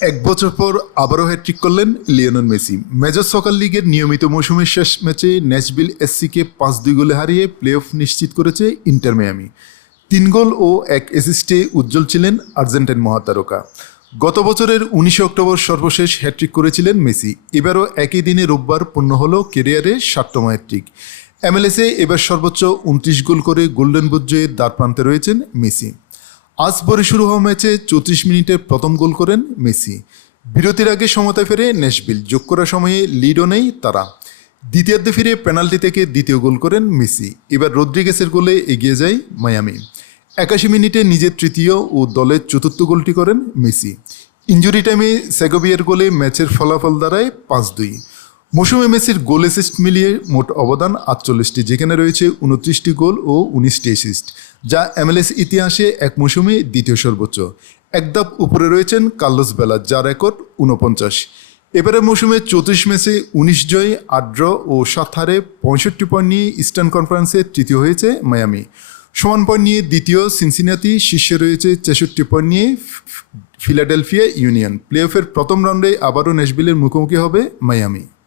এক বছর পর আবারও হ্যাট্রিক করলেন লিওনেল মেসি। মেজর সকাল লিগের নিয়মিত মৌসুমের শেষ ম্যাচে ন্যাশবিল এসসিকে পাঁচ দুই গোলে হারিয়ে প্লে অফ নিশ্চিত করেছে ইন্টার মিয়ামি। তিন গোল ও এক অ্যাসিস্টে উজ্জ্বল ছিলেন আর্জেন্টাইন মহাতারকা। গত বছরের উনিশে অক্টোবর সর্বশেষ হ্যাট্রিক করেছিলেন মেসি। এবারও একই দিনে রোববার পূর্ণ হল কেরিয়ারে ষাটতম হ্যাট্রিক এমএলএসে এবার সর্বোচ্চ উনত্রিশ গোল করে গোল্ডেন বুট জয়ের দ্বার প্রান্তে রয়েছেন মেসি। আজ পরে শুরু হওয়া ম্যাচে চৌত্রিশ মিনিটে প্রথম গোল করেন মেসি। বিরতির আগে সমতায় ফেরে নেশবিল যোগ করার সময়ে লিডও নেই তারা। দ্বিতীয়ার্ধে ফিরে পেনাল্টি থেকে দ্বিতীয় গোল করেন মেসি। এবার রদ্রিগেসের গোলে এগিয়ে যায় মায়ামি। একাশি মিনিটে নিজের তৃতীয় ও দলের চতুর্থ গোলটি করেন মেসি। ইঞ্জুরি টাইমে সেগোবিয়ার গোলে ম্যাচের ফলাফল দাঁড়ায় পাঁচ দুই। মৌসুমে মেসির গোল অ্যাসিস্ট মিলিয়ে মোট অবদান আটচল্লিশটি, যেখানে রয়েছে উনত্রিশটি গোল ও উনিশটি অ্যাসিস্ট যা এমএলএস ইতিহাসে এক মৌসুমে দ্বিতীয় সর্বোচ্চ। এক ধাপ উপরে রয়েছেন কার্লোস বেলা যার রেকর্ড উনপঞ্চাশ এবারের মৌসুমে চৌত্রিশ ম্যাচে উনিশ জয়, আট ড্র ও সাত হারে পঁয়ষট্টি পয়েন্ট নিয়ে ইস্টার্ন কনফারেন্সে তৃতীয় হয়েছে মায়ামি। সমান পয়েন্ট নিয়ে দ্বিতীয় সিনসিনাতি, শীর্ষে রয়েছে ছেষট্টি পয়েন্ট নিয়ে ফিলাডেলফিয়া ইউনিয়ন। প্লে অফের প্রথম রাউন্ডে আবারও ন্যাশবিলের মুখোমুখি হবে মায়ামি।